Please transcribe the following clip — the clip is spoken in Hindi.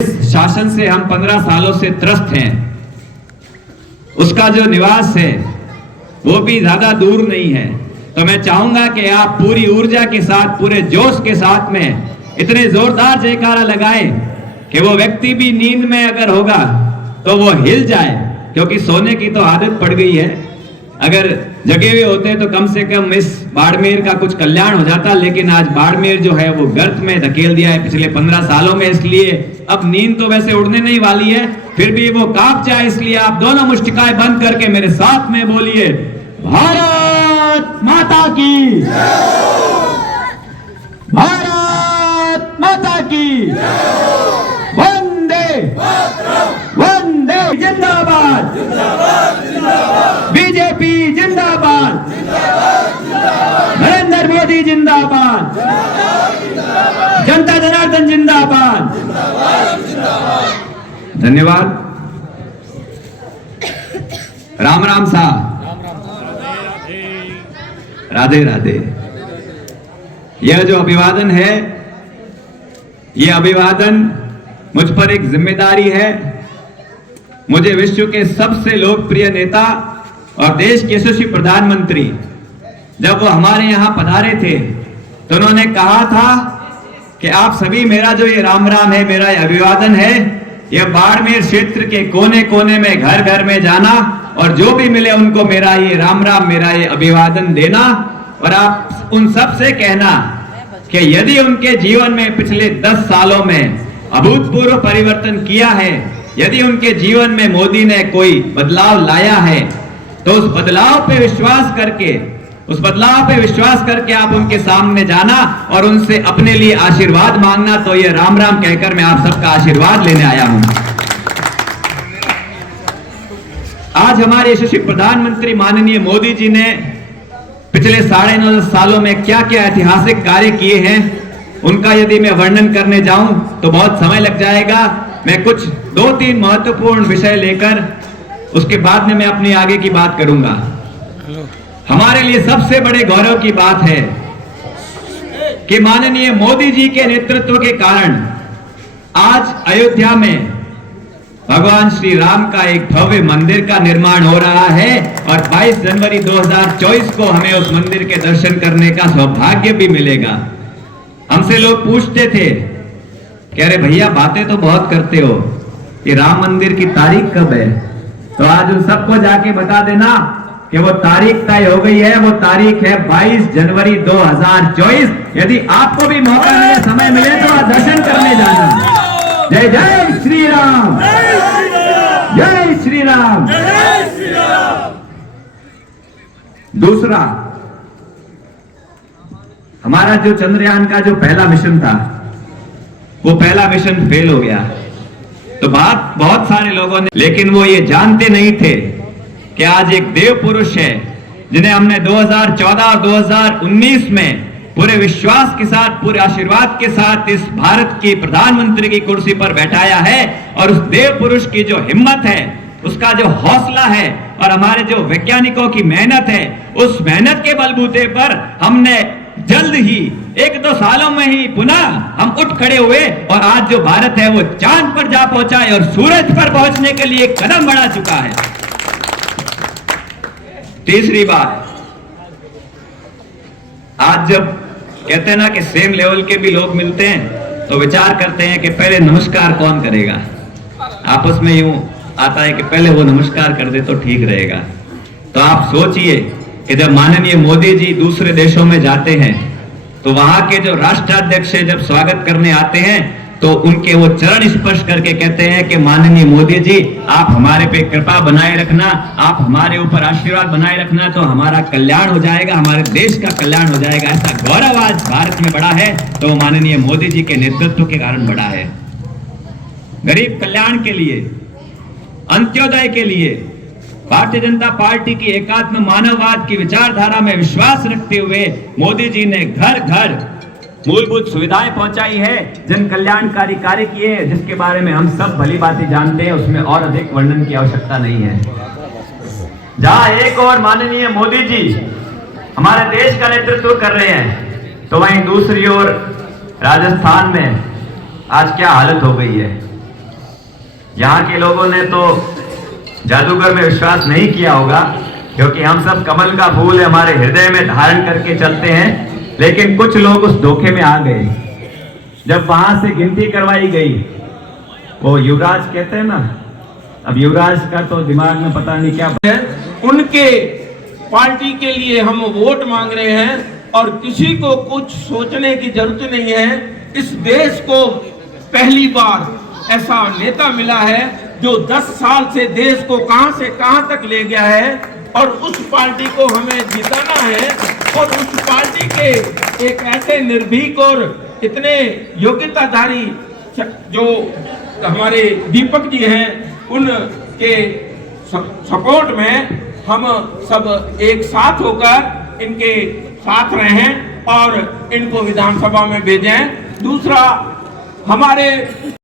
शासन से हम 15 सालों से त्रस्त हैं। उसका जो निवास है वो भी ज्यादा दूर नहीं है। तो मैं चाहूंगा कि आप पूरी ऊर्जा के साथ, पूरे जोश के साथ में इतने जोरदार जयकारा लगाएं कि वो व्यक्ति भी नींद में अगर होगा तो वो हिल जाए, क्योंकि सोने की तो आदत पड़ गई है। अगर जगे हुए होते तो कम से कम इस बाड़मेर का कुछ कल्याण हो जाता, लेकिन आज बाड़मेर जो है वो गर्त में धकेल दिया है पिछले 15 सालों में। इसलिए अब नींद तो वैसे उड़ने नहीं वाली है, फिर भी वो कांप जाए, इसलिए आप दोनों मुष्टिकाएं बंद करके मेरे साथ में बोलिए, भारत माता की, भारत माता की, वंदे वंदे, जिंदाबाद बीजेपी, जिंदाबाद नरेंद्र मोदी, जिंदाबाद जनता जनार्दन, जिंदाबाद। धन्यवाद। राम राम साहब, राधे राधे। यह जो अभिवादन है, यह अभिवादन मुझ पर एक जिम्मेदारी है। मुझे विश्व के सबसे लोकप्रिय नेता और देश के यशस्वी प्रधानमंत्री जब वो हमारे यहाँ पधारे थे तो उन्होंने कहा था कि आप सभी, मेरा जो ये राम राम है, मेरा ये अभिवादन है, यह बाड़मेर क्षेत्र के कोने कोने में, घर घर में जाना और जो भी मिले उनको मेरा ये राम राम, मेरा ये अभिवादन देना। और आप उन सब से कहना कि यदि उनके जीवन में पिछले 10 सालों में अभूतपूर्व परिवर्तन किया है, यदि उनके जीवन में मोदी ने कोई बदलाव लाया है, तो उस बदलाव पे विश्वास करके, उस बदलाव पे विश्वास करके आप उनके सामने जाना और उनसे अपने लिए आशीर्वाद मांगना। तो ये राम राम कहकर मैं आप सबका आशीर्वाद लेने आया हूं। आज हमारे यशस्वी प्रधानमंत्री माननीय मोदी जी ने पिछले 9.5 सालों में क्या क्या ऐतिहासिक कार्य किए हैं, उनका यदि मैं वर्णन करने जाऊं तो बहुत समय लग जाएगा। मैं कुछ 2-3 महत्वपूर्ण विषय लेकर उसके बाद में मैं अपनी आगे की बात करूंगा। हमारे लिए सबसे बड़े गौरव की बात है कि माननीय मोदी जी के नेतृत्व के कारण आज अयोध्या में भगवान श्री राम का एक भव्य मंदिर का निर्माण हो रहा है और 22 जनवरी 2024 को हमें उस मंदिर के दर्शन करने का सौभाग्य भी मिलेगा। हमसे लोग पूछते थे कि अरे भैया, बातें तो बहुत करते हो, कि राम मंदिर की तारीख कब है? तो आज उन सबको जाके बता देना कि वो तारीख तय हो गई है। वो तारीख है 22 जनवरी 2024। यदि आपको भी मौका मिले, समय मिले तो आप दर्शन करने जाना। जय जय श्री राम, जय श्री राम। दूसरा, हमारा जो चंद्रयान का जो पहला मिशन था, वो पहला मिशन फेल हो गया। तो बात बहुत सारे लोगों ने, लेकिन वो ये जानते नहीं थे कि आज एक देव पुरुष है जिन्हें हमने 2014 और 2019 में पूरे विश्वास के साथ, पूरे आशीर्वाद के साथ इस भारत की प्रधानमंत्री की कुर्सी पर बैठाया है। और उस देव पुरुष की जो हिम्मत है, उसका जो हौसला है और हमारे जो वैज्ञानिकों की मेहनत है, उस मेहनत के बलबूते पर हमने जल्द ही 1-2 सालों में ही पुनः हम उठ खड़े हुए और आज जो भारत है वो चांद पर जा पहुंचा है और सूरज पर पहुंचने के लिए कदम बढ़ा चुका है। तीसरी बात, आज जब कहते हैं ना कि सेम लेवल के भी लोग मिलते हैं तो विचार करते हैं कि पहले नमस्कार कौन करेगा। आपस में यूं आता है कि पहले वो नमस्कार कर दे तो ठीक रहेगा। तो आप सोचिए कि जब माननीय मोदी जी दूसरे देशों में जाते हैं तो वहां के जो राष्ट्राध्यक्ष जब स्वागत करने आते हैं तो उनके वो चरण स्पर्श करके कहते हैं कि माननीय मोदी जी, आप हमारे पे कृपा बनाए रखना, आप हमारे ऊपर आशीर्वाद बनाए रखना, तो हमारा कल्याण हो जाएगा, हमारे देश का कल्याण हो जाएगा। ऐसा गौरव आज भारत में बढ़ा है तो माननीय मोदी जी के नेतृत्व के कारण बढ़ा है। गरीब कल्याण के लिए, अंत्योदय के लिए भारतीय जनता पार्टी की एकात्म मानववाद की विचारधारा में विश्वास रखते हुए मोदी जी ने घर घर मूलभूत सुविधाएं पहुंचाई है, जन कल्याणकारी कार्य किए हैं, जिसके बारे में हम सब भली भांति जानते हैं। उसमें और अधिक वर्णन की आवश्यकता नहीं है। जहां एक और माननीय मोदी जी हमारे देश का नेतृत्व कर रहे हैं, तो वहीं दूसरी ओर राजस्थान में आज क्या हालत हो गई है। यहाँ के लोगों ने तो जादूगर में विश्वास नहीं किया होगा, क्योंकि हम सब कमल का फूल हमारे हृदय में धारण करके चलते हैं। लेकिन कुछ लोग उस धोखे में आ गए। जब वहां से गिनती करवाई गई, वो युवराज कहते हैं ना, अब युवराज का तो दिमाग में पता नहीं क्या है, उनके पार्टी के लिए हम वोट मांग रहे हैं और किसी को कुछ सोचने की जरूरत नहीं है। इस देश को पहली बार ऐसा नेता मिला है जो 10 साल से देश को कहां से कहां तक ले गया है, और उस पार्टी को हमें जिताना है। और उस पार्टी के एक ऐसे निर्भीक और इतने योग्यताधारी जो हमारे दीपक जी हैं, उनके सपोर्ट में हम सब एक साथ होकर इनके साथ रहें और इनको विधानसभा में भेजें। दूसरा, हमारे